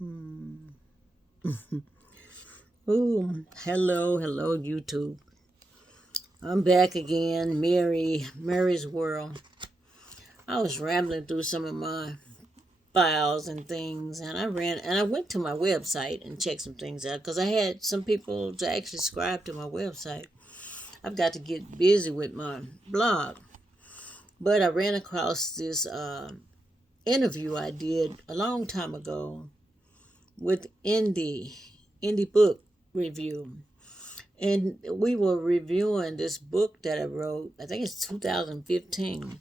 Hmm. Ooh, hello, YouTube. I'm back again, Mary's World. I was rambling through some of my files and things, and I went to my website and checked some things out because I had some people to actually subscribe to my website. I've got to get busy with my blog, but I ran across this interview I did a long time ago with indie book review. And we were reviewing this book that I wrote. I think it's 2015.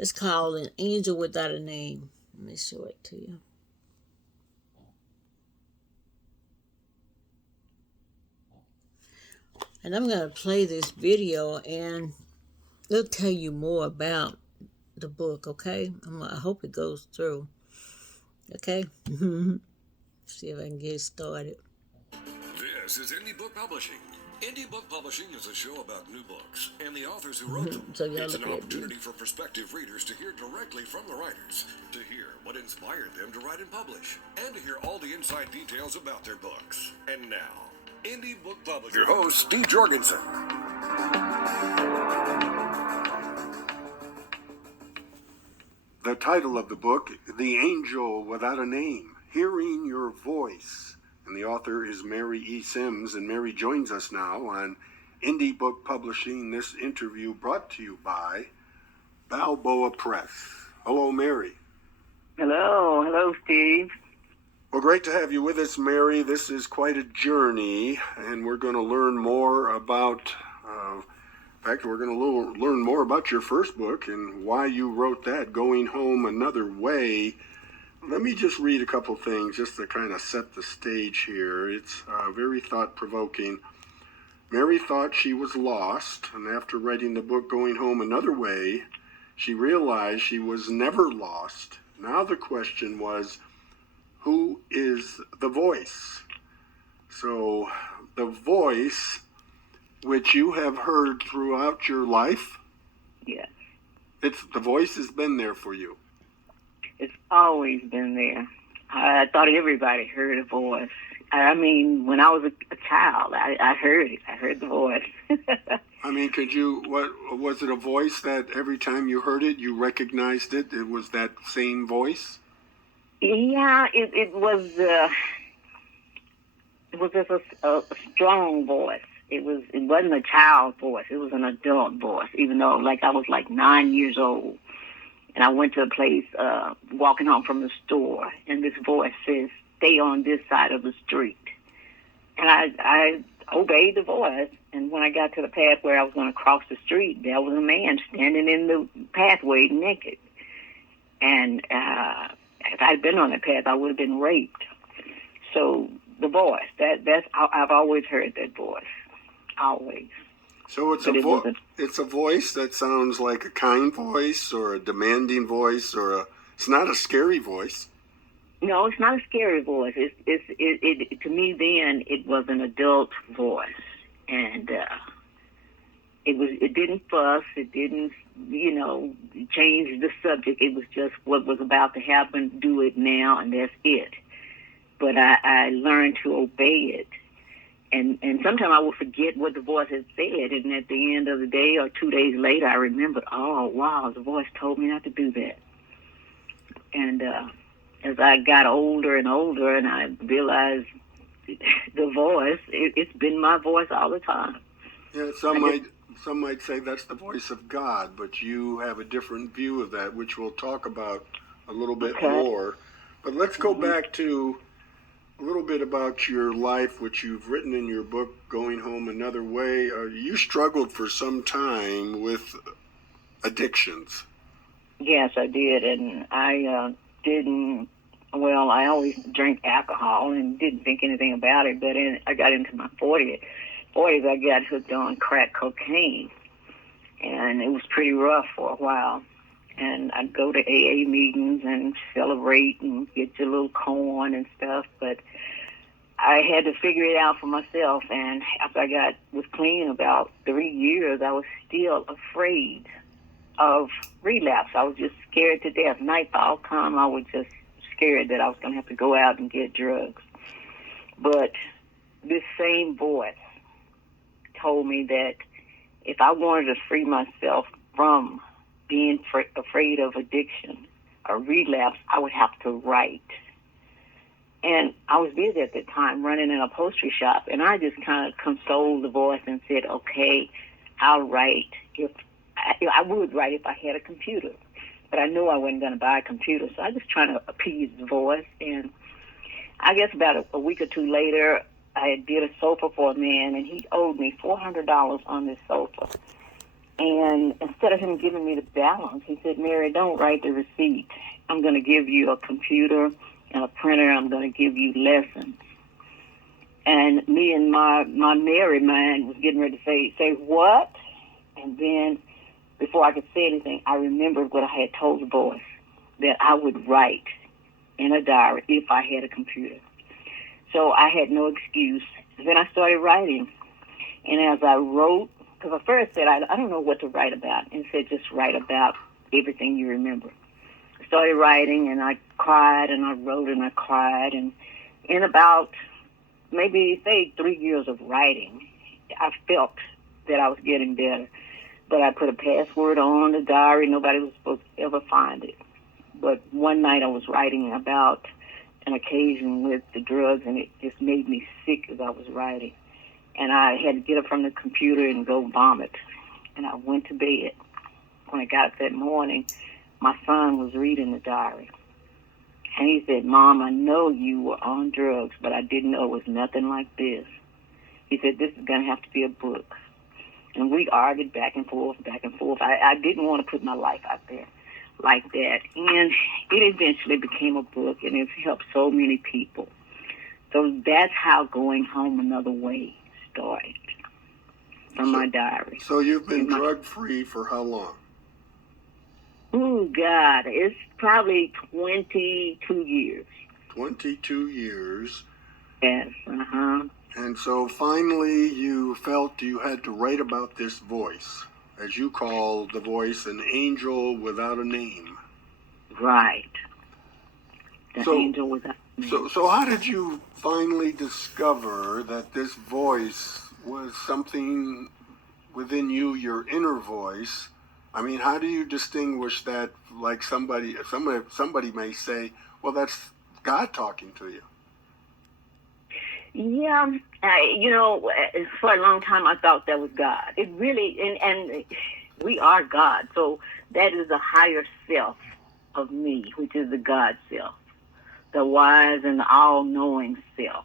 It's called An Angel Without a Name. Let me show it to you. And I'm going to play this video and it'll tell you more about the book, okay? I hope it goes through. Okay? See if I can get started. This is Indie Book Publishing. Indie Book Publishing is a show about new books and the authors who wrote them. So y'all It's an look at opportunity me. for prospective readers to hear directly from the writers, to hear what inspired them to write and publish, and to hear all the inside details about their books. And now, Indie Book Publishing. Your host, Steve Jorgenson. The title of the book, The Angel Without a Name, Hearing Your Voice. And the author is Mary E. Sims, and Mary joins us now on Indie Book Publishing. This interview brought to you by Balboa Press. Hello, Mary. Hello, Steve. Well, great to have you with us, Mary. This is quite a journey, and we're going to learn more about, in fact, we're going to learn more about your first book and why you wrote that, Going Home Another Way. Let me just read a couple things just to kind of set the stage here. It's very thought-provoking. Mary thought she was lost, and after writing the book Going Home Another Way, she realized she was never lost. Now the question was, who is the voice? So the voice which you have heard throughout your life, Yes. the voice has been there for you. It's always been there. I thought everybody heard a voice. I mean, when I was a child, I heard it. I heard the voice. I mean, what was it, a voice that every time you heard it, you recognized it? It was that same voice? Yeah, it was just a strong voice. It wasn't a child voice. It was an adult voice, even though I was 9 years old. And I went to a place, walking home from the store, and this voice says, "Stay on this side of the street." And I obeyed the voice. And when I got to the path where I was going to cross the street, there was a man standing in the pathway naked. And if I'd been on that path, I would have been raped. So the voice, that's I've always heard that voice, always. So it's it's a voice that sounds like a kind voice or a demanding voice, or it's not a scary voice. No, it's not a scary voice. It to me then it was an adult voice, and it didn't fuss, it didn't change the subject. It was just what was about to happen. Do it now, and that's it. But I learned to obey it. And sometimes I would forget what the voice had said, and at the end of the day or 2 days later, I remembered, oh, wow, the voice told me not to do that. And as I got older and older, and I realized the voice, it's been my voice all the time. Yeah, some might say that's the voice of God, but you have a different view of that, which we'll talk about a little bit more. But let's go back to a little bit about your life, which you've written in your book, Going Home Another Way. You struggled for some time with addictions. Yes, I did, and I didn't. Well, I always drank alcohol and didn't think anything about it. But I got into my 40s. I got hooked on crack cocaine, and it was pretty rough for a while. And I'd go to AA meetings and celebrate and get your little corn and stuff. But I had to figure it out for myself. And after I was clean about 3 years, I was still afraid of relapse. I was just scared to death. Nightfall come, I would just scared that I was going to have to go out and get drugs. But this same voice told me that if I wanted to free myself from being afraid of addiction or relapse, I would have to write. And I was busy at that time running an upholstery shop, and I just kind of consoled the voice and said, okay, I'll write. I would write if I had a computer, but I knew I wasn't going to buy a computer, so I was just trying to appease the voice. And I guess about a week or two later, I did a sofa for a man, and he owed me $400 on this sofa. And instead of him giving me the balance, he said, Mary, don't write the receipt. I'm going to give you a computer and a printer. I'm going to give you lessons. And me and my Mary mind was getting ready to say what? And then before I could say anything, I remembered what I had told the boys, that I would write in a diary if I had a computer. So I had no excuse. Then I started writing. And as I wrote, because I first said, I don't know what to write about, and said, just write about everything you remember. I started writing, and I cried, and I wrote, and I cried. And in about maybe, say, 3 years of writing, I felt that I was getting better. But I put a password on the diary. Nobody was supposed to ever find it. But one night I was writing about an occasion with the drugs, and it just made me sick as I was writing. And I had to get up from the computer and go vomit. And I went to bed. When I got up that morning, my son was reading the diary. And he said, Mom, I know you were on drugs, but I didn't know it was nothing like this. He said, this is going to have to be a book. And we argued back and forth, back and forth. I didn't want to put my life out there like that. And it eventually became a book, and it's helped so many people. So that's how Going Home Another Way started, from my diary. So you've been drug-free for how long? Oh, God, it's probably 22 years. 22 years. Yes, uh-huh. And so finally you felt you had to write about this voice, as you call the voice an angel without a name. Right. The angel without a name. So how did you finally discover that this voice was something within you, your inner voice? I mean, how do you distinguish that? Like somebody may say, well, that's God talking to you. Yeah, for a long time I thought that was God. It really, and we are God, so that is the higher self of me, which is the God self, the wise and the all-knowing self.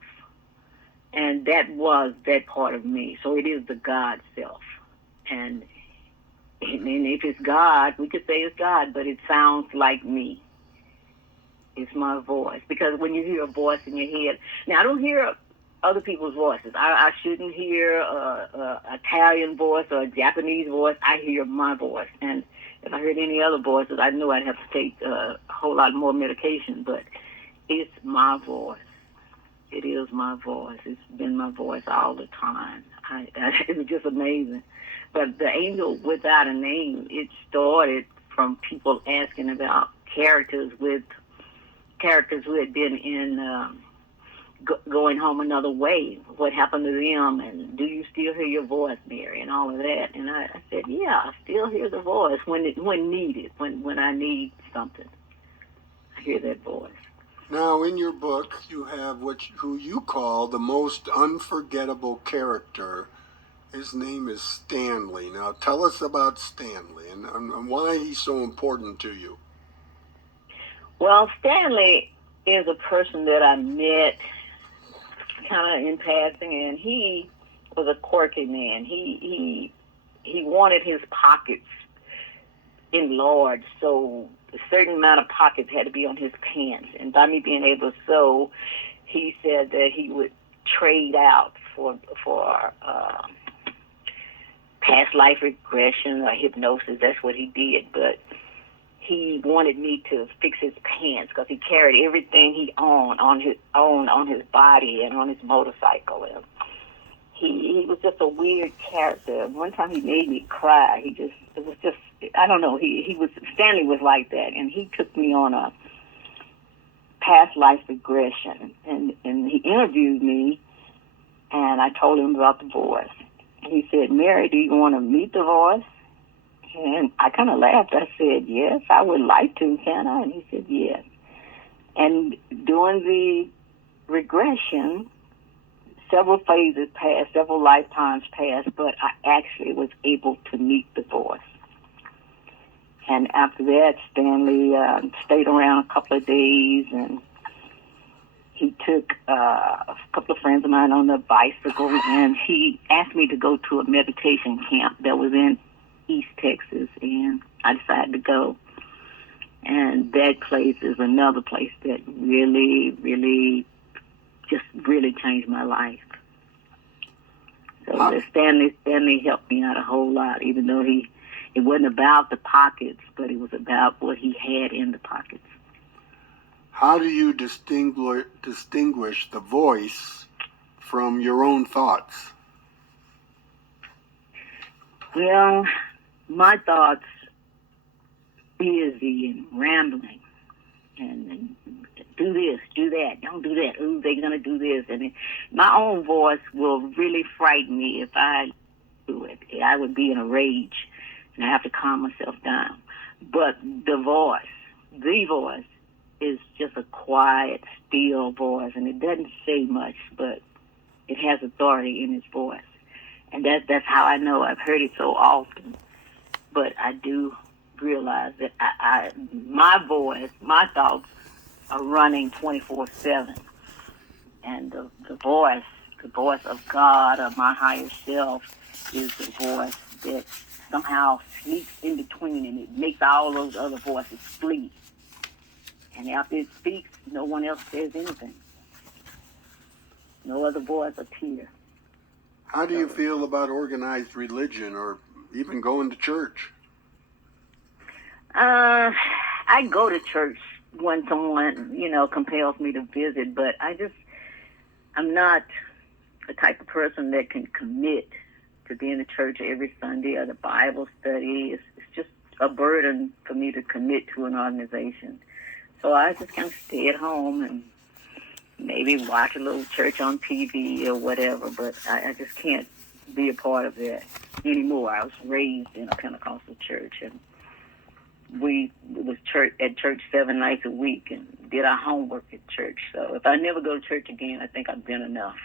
And that was that part of me, so it is the God self. And if it's God, we could say it's God, but it sounds like me. It's my voice. Because when you hear a voice in your head, now I don't hear other people's voices. I shouldn't hear a Italian voice or a Japanese voice. I hear my voice. And if I heard any other voices, I knew I'd have to take a whole lot more medication. But it's my voice. It is my voice. It's been my voice all the time. It was just amazing. But the angel without a name, it started from people asking about characters who had been in Going Home Another Way. What happened to them? And do you still hear your voice, Mary? And all of that. And I said, yeah, I still hear the voice when needed, when I need something. I hear that voice. Now, in your book, you have who you call the most unforgettable character. His name is Stanley. Now, tell us about Stanley and why he's so important to you. Well, Stanley is a person that I met kind of in passing, and he was a quirky man. He wanted his pockets enlarged, so a certain amount of pockets had to be on his pants. And by me being able to sew, he said that he would trade out for past life regression or hypnosis. That's what he did. But he wanted me to fix his pants because he carried everything he owned on his body and on his motorcycle. And he was just a weird character. One time he made me cry. It was I don't know. Stanley was like that, and he took me on a past life regression, and he interviewed me, and I told him about the voice. He said, "Mary, do you want to meet the voice?" And I kind of laughed. I said, "Yes, I would like to, can I?" And he said, "Yes." And during the regression, several phases passed, several lifetimes passed, but I actually was able to meet the voice. And after that, Stanley stayed around a couple of days, and he took a couple of friends of mine on a bicycle, and he asked me to go to a meditation camp that was in East Texas, and I decided to go. And that place is another place that really, really, just really changed my life. So Stanley helped me out a whole lot, even though it wasn't about the pockets, but it was about what he had in the pockets. How do you distinguish the voice from your own thoughts? Well, my thoughts busy and rambling and do this, do that, don't do that. Ooh, they're going to do this. And my own voice will really frighten me if I do it. I would be in a rage, and I have to calm myself down. But the voice is just a quiet, still voice, and it doesn't say much, but it has authority in its voice. And that's how I know. I've heard it so often. But I do realize that my voice, my thoughts are running 24/7. And the voice of God or my higher self is the voice that somehow sneaks in between, and it makes all those other voices flee. And after it speaks, no one else says anything. No other voice appears. How do you feel about organized religion or even going to church? I go to church when someone, compels me to visit, but I'm not the type of person that can commit to being in church every Sunday or the Bible study. It's just a burden for me to commit to an organization. So I just kind of stay at home and maybe watch a little church on TV or whatever, but I just can't be a part of that anymore. I was raised in a Pentecostal church, and we was at church 7 nights a week and did our homework at church. So if I never go to church again, I think I've been enough.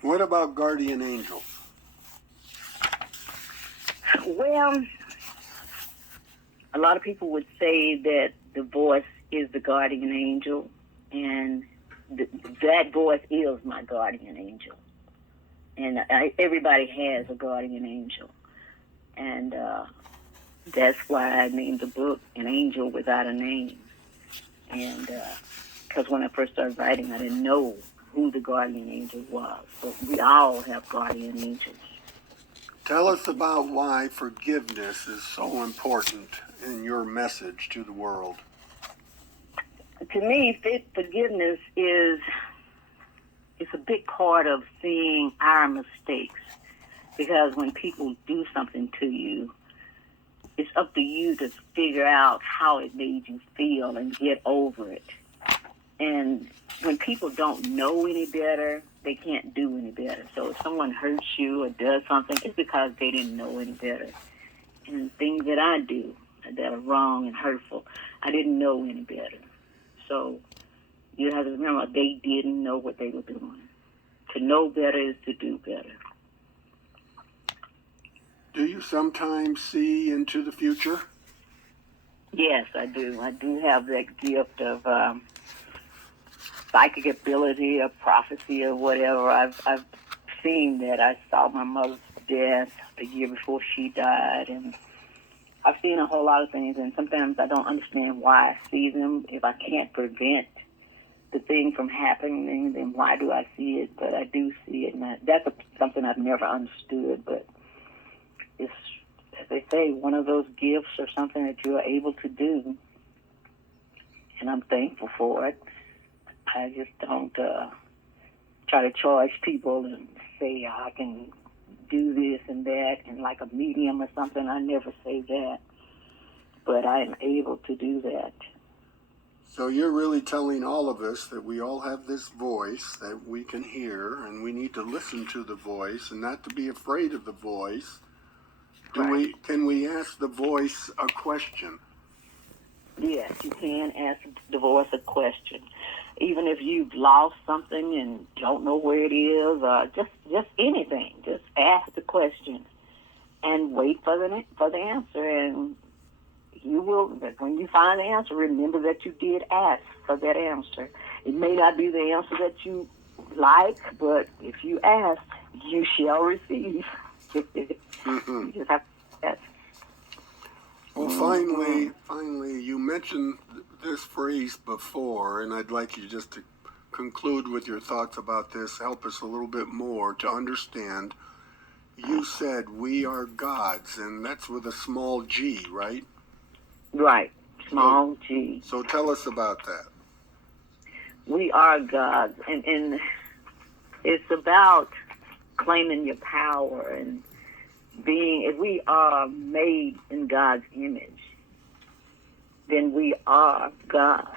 What about guardian angels? Well, a lot of people would say that the voice is the guardian angel, and that voice is my guardian angel. And everybody has a guardian angel. And that's why I named the book An Angel Without a Name. And because when I first started writing, I didn't know who the guardian angel was. But we all have guardian angels. Tell us about why forgiveness is so important in your message to the world. To me, forgiveness is a big part of seeing our mistakes. Because when people do something to you, it's up to you to figure out how it made you feel and get over it. And when people don't know any better, they can't do any better. So if someone hurts you or does something, it's because they didn't know any better. And things that I do that are wrong and hurtful, I didn't know any better. So you have to remember, they didn't know what they were doing. To know better is to do better. Do you sometimes see into the future? Yes, I do. I do have that gift of psychic ability or prophecy or whatever. I've seen that. I saw my mother's death the year before she died, and I've seen a whole lot of things, and sometimes I don't understand why I see them. If I can't prevent the thing from happening, then why do I see it? But I do see it, and that's something I've never understood, but it's, as they say, one of those gifts or something that you are able to do, and I'm thankful for it. I just don't try to charge people and say I can do this and that, and like a medium or something. I never say that, but I am able to do that. So you're really telling all of us that we all have this voice that we can hear, and we need to listen to the voice and not to be afraid of the voice. Can we ask the voice a question? Yes, you can ask the voice a question. Even if you've lost something and don't know where it is, or just anything, just ask the question and wait for the answer. And you will, when you find the answer, remember that you did ask for that answer. It may not be the answer that you like, but if you ask, you shall receive. You just have to ask. Well, finally, you mentioned this phrase before, and I'd like you just to conclude with your thoughts about this, help us a little bit more to understand. You said we are gods, and that's with a small g, right? Right, small g. So tell us about that. We are gods, and it's about claiming your power and being, if we are made in God's image, then we are God.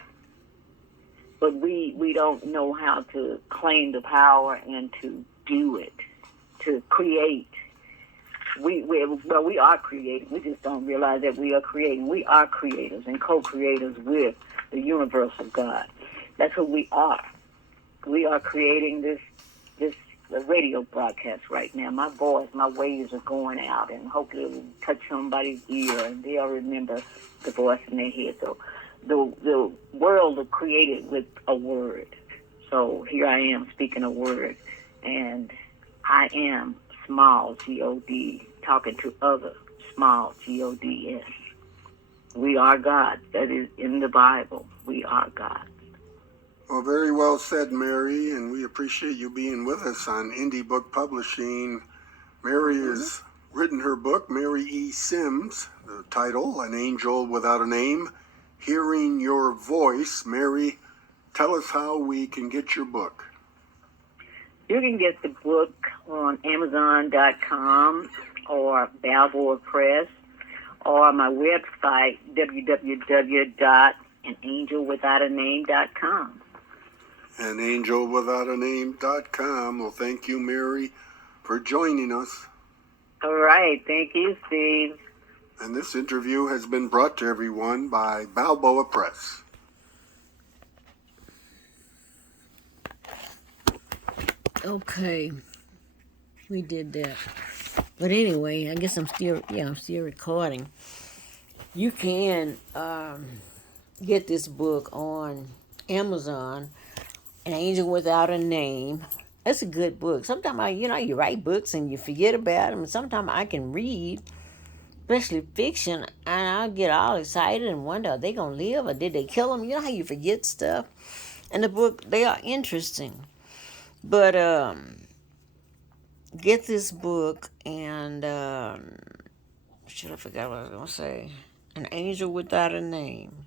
But we don't know how to claim the power and to do it, to create. We are creating. We just don't realize that we are creating. We are creators and co-creators with the universal God. That's who we are. We are creating this radio broadcast right now. My voice, my waves are going out, and hopefully it will touch somebody's ear, and they'll remember the voice in their head. So the world was created with a word. So here I am speaking a word, and I am small, G-O-D, talking to other small, G-O-D-S. We are God. That is in the Bible. We are God. Well, very well said, Mary, and we appreciate you being with us on Indie Book Publishing. Mary has written her book, Mary E. Sims, the title, An Angel Without a Name, Hearing Your Voice. Mary, tell us how we can get your book. You can get the book on Amazon.com or Balboa Press, or my website, www.anangelwithoutaname.com. Anangelwithoutaname.com. Well, thank you, Mary, for joining us. All right. Thank you, Steve. And this interview has been brought to everyone by Balboa Press. Okay, we did that. But anyway, I guess I'm still recording. You can get this book on Amazon, An Angel Without a Name. That's a good book. Sometimes you write books and you forget about them. Sometimes I can read, especially fiction, and I'll get all excited and wonder, are they gonna live or did they kill them? You know how you forget stuff. And the book, they are interesting. But get this book, and should I forgot what I was gonna say? An Angel Without a Name,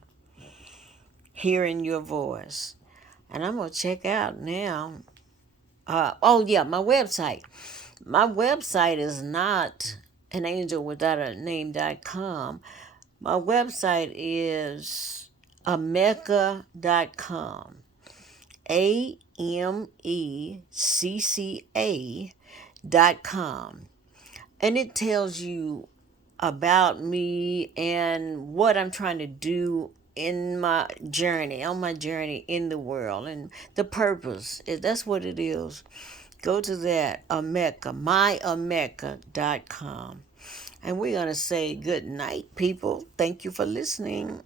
Hearing Your Voice. And I'm gonna check out now. My website. My website is not anangelwithoutaname.com. My website is amecca.com. AMECCA.com. And it tells you about me and what I'm trying to do in my journey, on my journey in the world, and the purpose. That's what it is. Go to that, Amecca, myamecca.com. And we're going to say good night, people. Thank you for listening.